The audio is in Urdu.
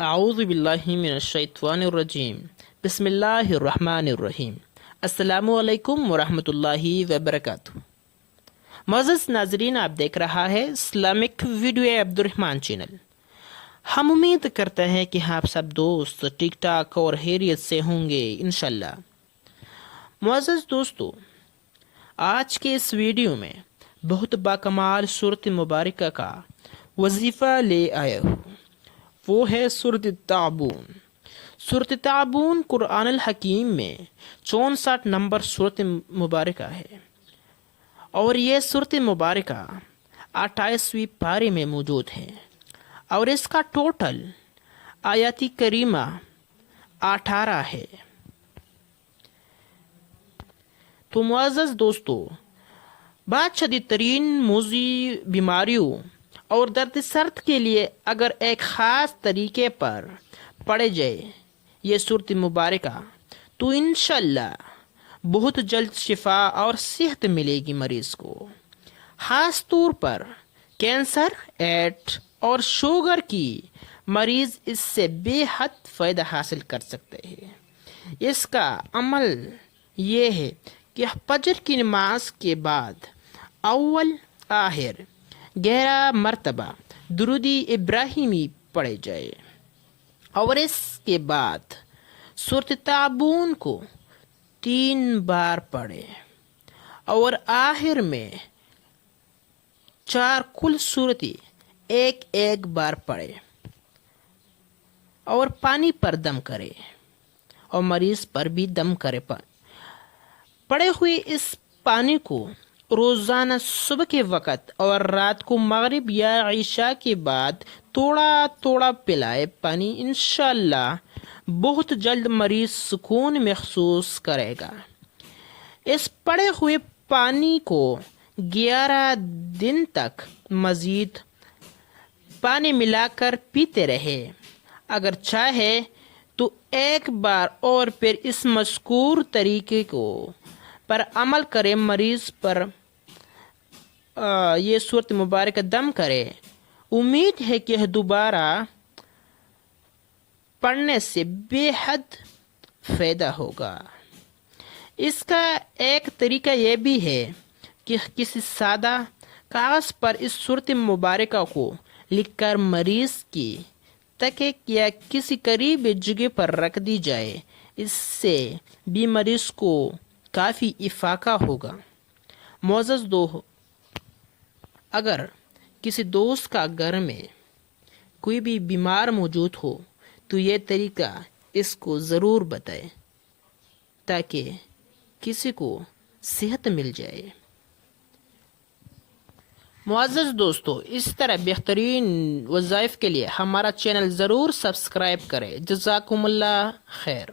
اعوذ باللہ من الشیطان الرجیم بسم اللہ الرحمن الرحیم السلام علیکم ورحمۃ اللہ وبرکاتہ۔ معزز ناظرین، آپ دیکھ رہا ہے اسلامک ویڈیو عبد الرحمن چینل۔ ہم امید کرتے ہیں کہ آپ سب دوست ٹک ٹاک اور خیریت سے ہوں گے انشاءاللہ۔ معزز دوستو، آج کے اس ویڈیو میں بہت باکمال سورت مبارکہ کا وظیفہ لے آیا ہوں، وہ ہے سورت تعاون۔ سورت تعاون قرآن الحکیم میں 64 نمبر سورت مبارکہ ہے، اور یہ سورت مبارکہ 28ویں پارے میں موجود ہے، اور اس کا ٹوٹل آیات کریمہ 18 ہے۔ تو معزز دوستو، بعض شدید ترین موذی بیماریوں اور درد سرد کے لیے اگر ایک خاص طریقے پر پڑھے جائے یہ سورت مبارکہ تو انشاءاللہ بہت جلد شفا اور صحت ملے گی مریض کو۔ خاص طور پر کینسر، ایڈز اور شوگر کی مریض اس سے بے حد فائدہ حاصل کر سکتے ہیں۔ اس کا عمل یہ ہے کہ فجر کی نماز کے بعد اول آخر 11 مرتبہ درود ابراہیمی پڑھے جائے، اور اس کے بعد سورت تعاون کو 3 بار پڑھے، اور آخر میں 4 کل صورتیں ایک بار پڑھے، اور پانی پر دم کرے، اور مریض پر بھی دم کرے۔ پڑے ہوئے اس پانی کو روزانہ صبح کے وقت اور رات کو مغرب یا عشاء کے بعد تھوڑا پلائے پانی، انشاءاللہ بہت جلد مریض سکون محسوس کرے گا۔ اس پڑے ہوئے پانی کو 11 دن تک مزید پانی ملا کر پیتے رہے۔ اگر چاہے تو ایک بار اور پھر اس مذکور طریقے کو پر عمل کرے، مریض پر یہ سورت مبارکہ دم کرے۔ امید ہے کہ دوبارہ پڑھنے سے بے حد فائدہ ہوگا۔ اس کا ایک طریقہ یہ بھی ہے کہ کسی سادہ کاغذ پر اس سورت مبارکہ کو لکھ کر مریض کی تکیے یا کسی قریب جگہ پر رکھ دی جائے، اس سے بھی مریض کو کافی افاقہ ہوگا۔ معزز اگر کسی دوست کا گھر میں کوئی بھی بیمار موجود ہو تو یہ طریقہ اس کو ضرور بتائے تاکہ کسی کو صحت مل جائے۔ معزز دوستو، اس طرح بہترین وظائف کے لیے ہمارا چینل ضرور سبسکرائب کریں۔ جزاکم اللہ خیر۔